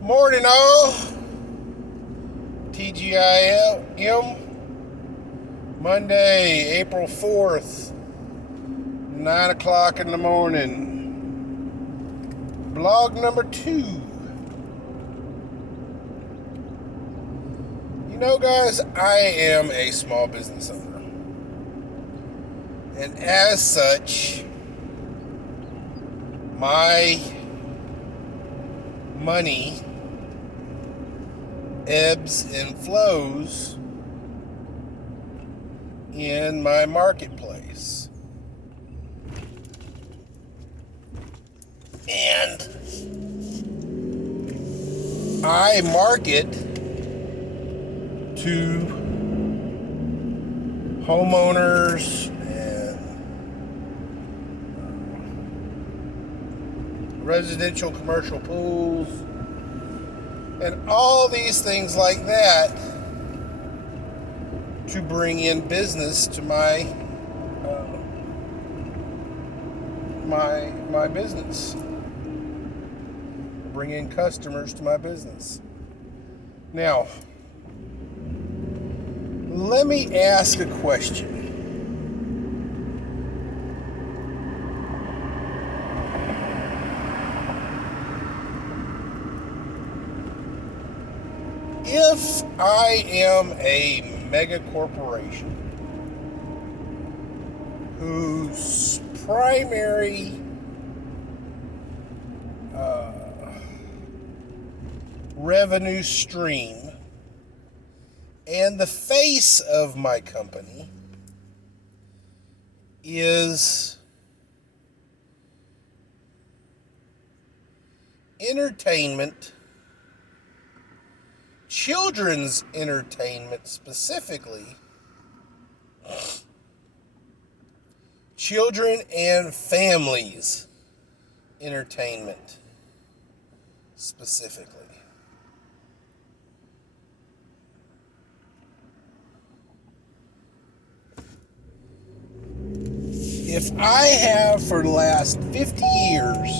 Morning, all. TGIM. Monday, April 4th, 9 o'clock in the morning. Blog number 2. You know, guys, I am a small business owner. And as such, my money ebbs and flows in my marketplace. And I market to homeowners and residential commercial pools and all these things like that to bring in business to my business, bring in customers to my business. Now, let me ask a question. If I am a mega corporation whose primary revenue stream and the face of my company is entertainment, children's entertainment specifically, children and families entertainment specifically. If I have for the last 50 years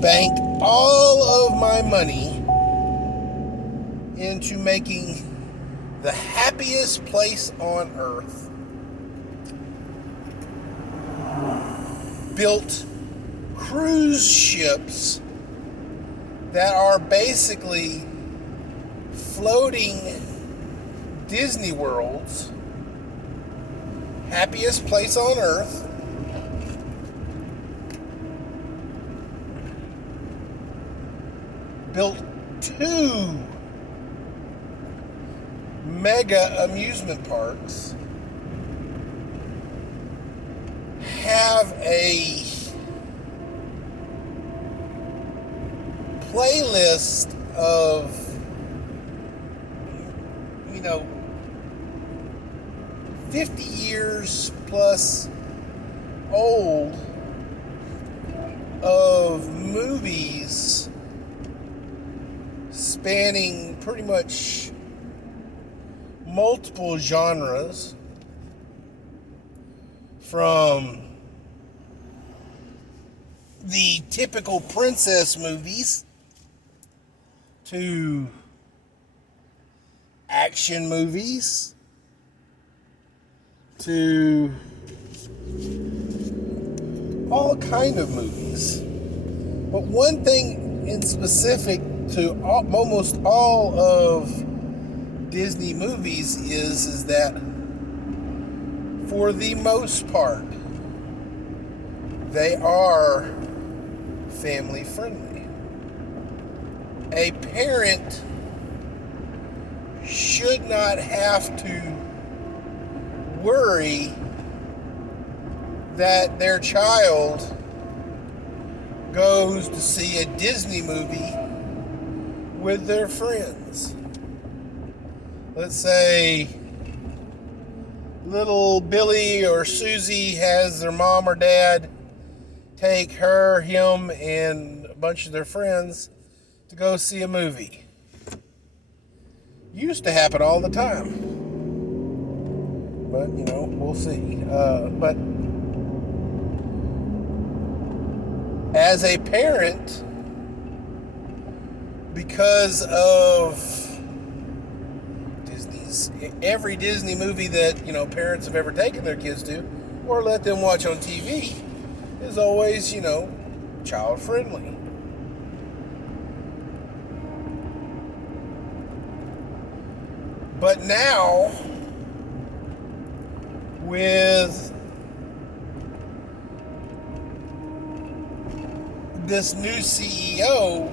banked all of my money into making the happiest place on earth, built cruise ships that are basically floating Disney worlds, happiest place on earth, built 2 mega amusement parks, have a playlist of, 50 years plus old of movies spanning pretty much multiple genres, from the typical princess movies to action movies to all kind of movies. But one thing in specific to almost all of Disney movies is that for the most part they are family friendly. A parent should not have to worry that their child goes to see a Disney movie with their friends. Let's say little Billy or Susie has their mom or dad take her, him, and a bunch of their friends to go see a movie. Used to happen all the time. But, we'll see. But as a parent, because of every Disney movie that parents have ever taken their kids to or let them watch on TV is always child friendly. But now with this new CEO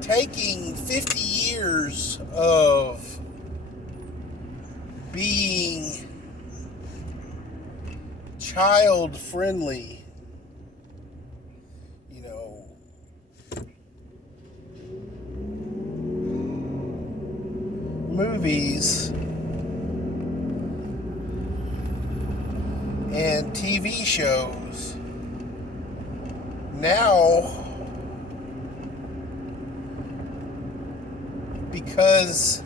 taking 50 years of being child friendly, movies and TV shows, now because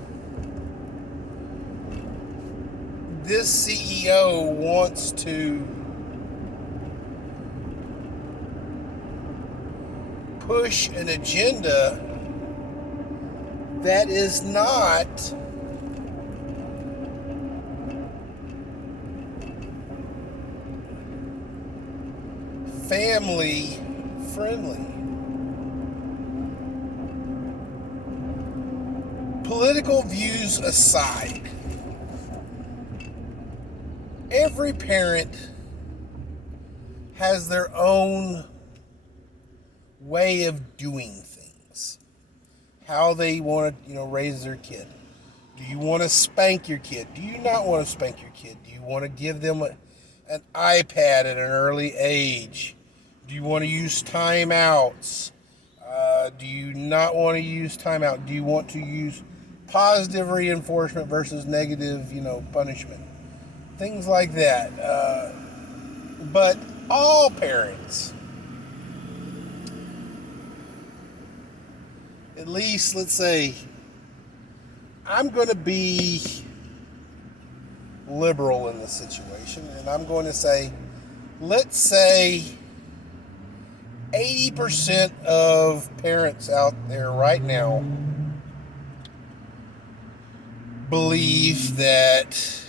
this CEO wants to push an agenda that is not family friendly. Political views aside, every parent has their own way of doing things, how they want to raise their kid. Do you want to spank your kid? Do you not want to spank your kid? Do you want to give them an iPad at an early age? Do you want to use timeouts? Do you not want to use timeout? Do you want to use positive reinforcement versus negative, punishment? Things like that. But all parents, at least let's say, I'm going to be liberal in this situation, and I'm going to say, let's say 80% of parents out there right now believe that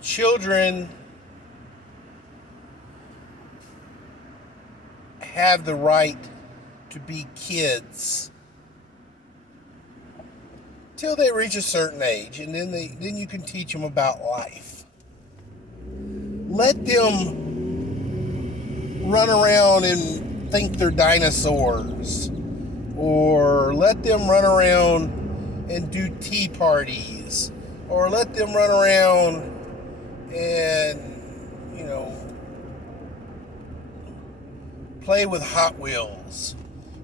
children have the right to be kids till they reach a certain age, and then you can teach them about life. Let them run around and think they're dinosaurs, or let them run around and do tea parties, or let them run around and play with Hot Wheels.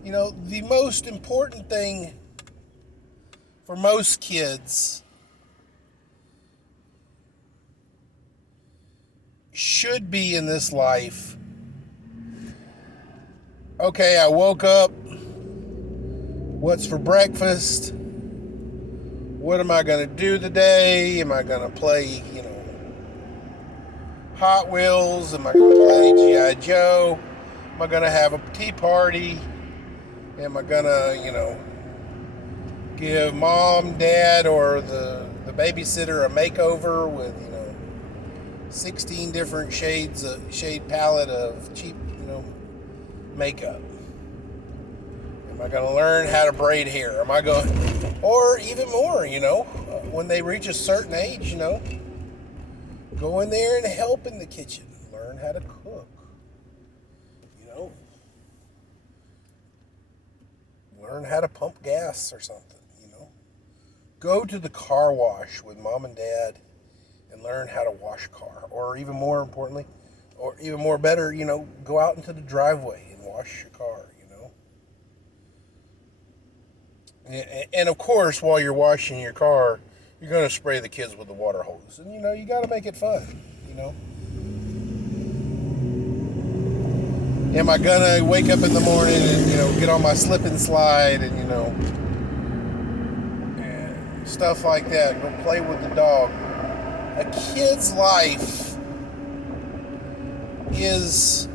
The most important thing for most kids should be in this life, okay, I woke up, what's for breakfast? What am I going to do today? Am I going to play, Hot Wheels? Am I going to play G.I. Joe? Am I going to have a tea party? Am I going to, give mom, dad, or the babysitter a makeover with, 16 different shade palette of cheap, makeup? Am I going to learn how to braid hair? Am I going, or even more, when they reach a certain age, go in there and help in the kitchen, learn how to cook, learn how to pump gas or something, Go to the car wash with mom and dad and learn how to wash a car. Or even more importantly, or even more better, go out into the driveway and wash your car, And of course, while you're washing your car, you're going to spray the kids with the water hose. And, you got to make it fun, Am I going to wake up in the morning and, get on my slip and slide and, and stuff like that, go play with the dog? A kid's life is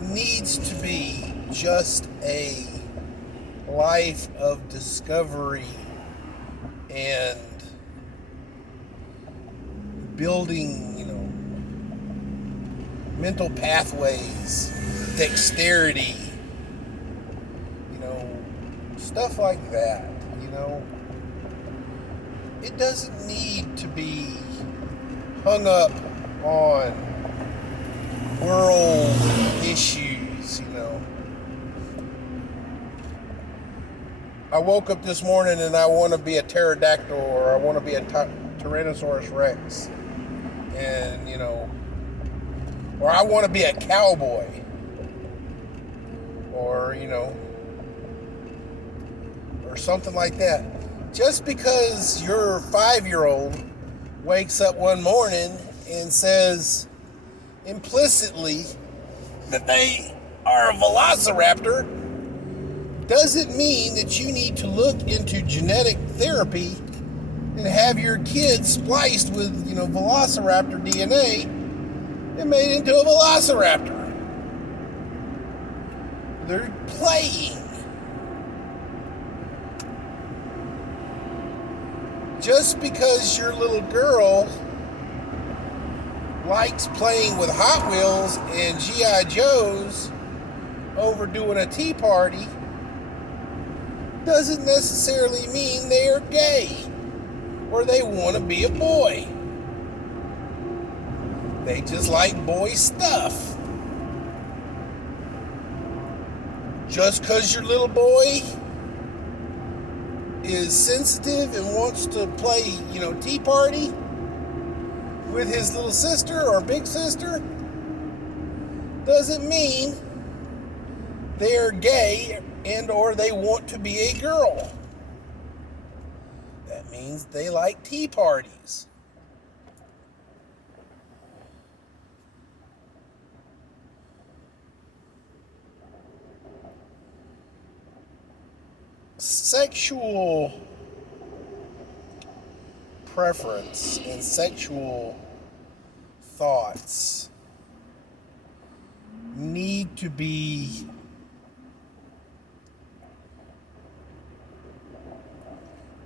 needs to be just a life of discovery and building, mental pathways, dexterity, stuff like that, It doesn't need to be hung up on world issues, I woke up this morning and I want to be a pterodactyl, or I want to be a Tyrannosaurus Rex. And, or I want to be a cowboy. Or, or something like that. Just because your 5-year-old wakes up one morning and says implicitly that they are a velociraptor doesn't mean that you need to look into genetic therapy and have your kid spliced with, velociraptor DNA and made into a velociraptor. They're playing. Just because your little girl likes playing with Hot Wheels and G.I. Joes over doing a tea party doesn't necessarily mean they are gay or they want to be a boy. They just like boy stuff. Just because your little boy is sensitive and wants to play, tea party with his little sister or big sister doesn't mean they're gay and or they want to be a girl. That means they like tea parties. Sexual preference and sexual thoughts need to be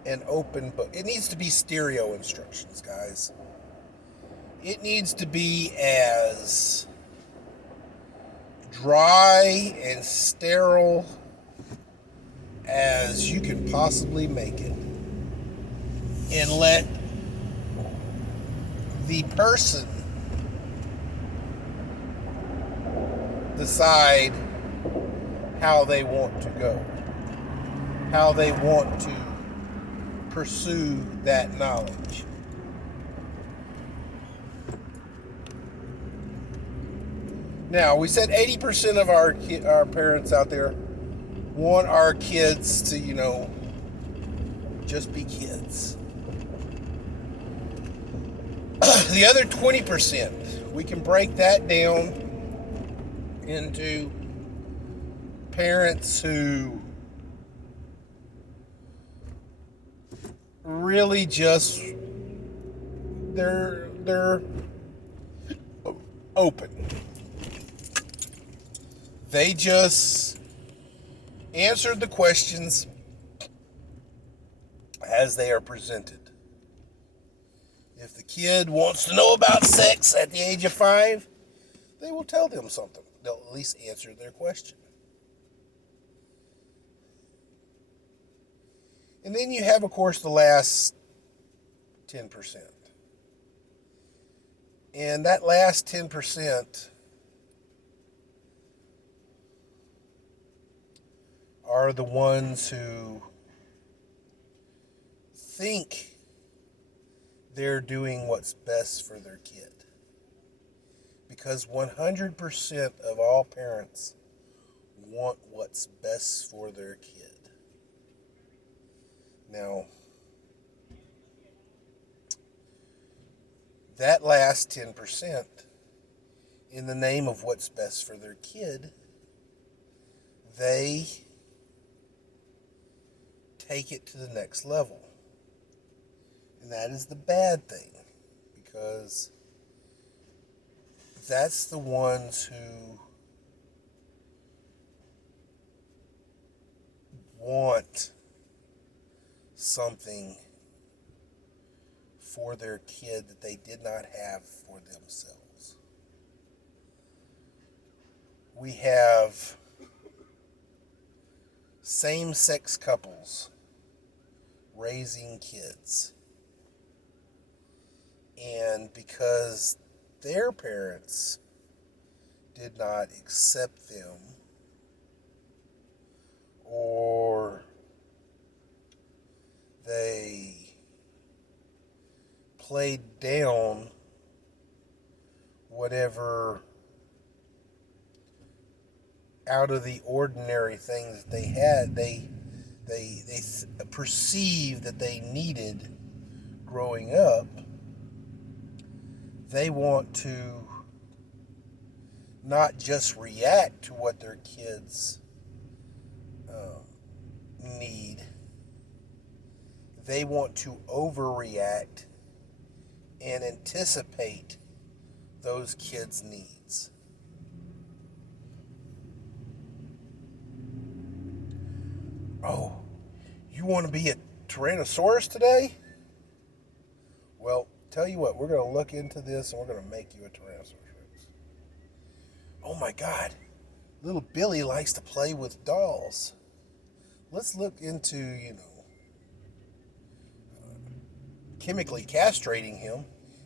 an open book. It needs to be stereo instructions, guys. It needs to be as dry and sterile as you can possibly make it. And let the person decide how they want to go, how they want to pursue that knowledge. Now, we said 80% of our parents out there want our kids to, just be kids. The other 20%, we can break that down into parents who really just they're open. They just answered the questions as they are presented. If the kid wants to know about sex at the age of 5, they will tell them something. They'll at least answer their question. And then you have, of course, the last 10%. And that last 10% are the ones who think they're doing what's best for their kid. Because 100% of all parents want what's best for their kid. Now, that last 10%, in the name of what's best for their kid, they take it to the next level. And that is the bad thing, because that's the ones who want something for their kid that they did not have for themselves. We have same-sex couples raising kids. And because their parents did not accept them, or they played down whatever out of the ordinary things that they had, they perceived that they needed growing up. They want to not just react to what their kids need, they want to overreact and anticipate those kids' needs. Oh, you want to be a Tyrannosaurus today? Well, tell you what, we're going to look into this and we're going to make you a Tyrannosaurus Rex. Oh my God, little Billy likes to play with dolls. Let's look into, chemically castrating him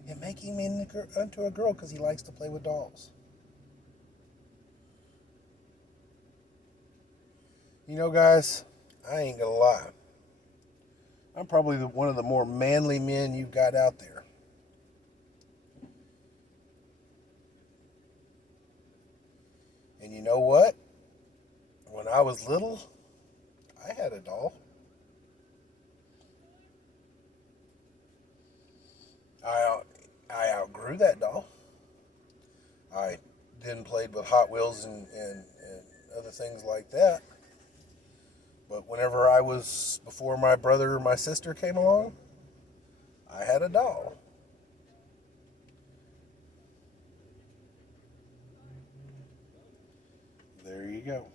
and making him into a girl because he likes to play with dolls. Guys, I ain't gonna lie. I'm probably one of the more manly men you've got out there. And you know what? When I was little, I had a doll. I outgrew that doll. I then played with Hot Wheels and other things like that. But whenever before my brother or my sister came along, I had a doll. There you go.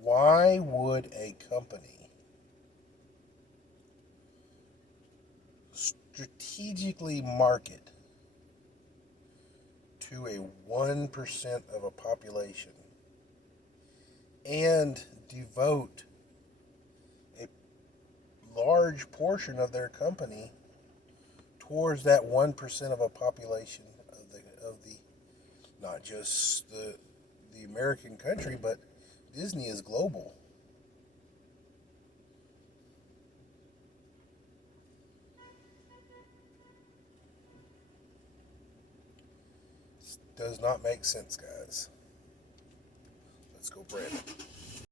Why would a company strategically market to a 1% of a population and devote a large portion of their company towards that 1% of a population of the not just the American country, but Disney is global? Does not make sense, guys. Let's go, Brandon.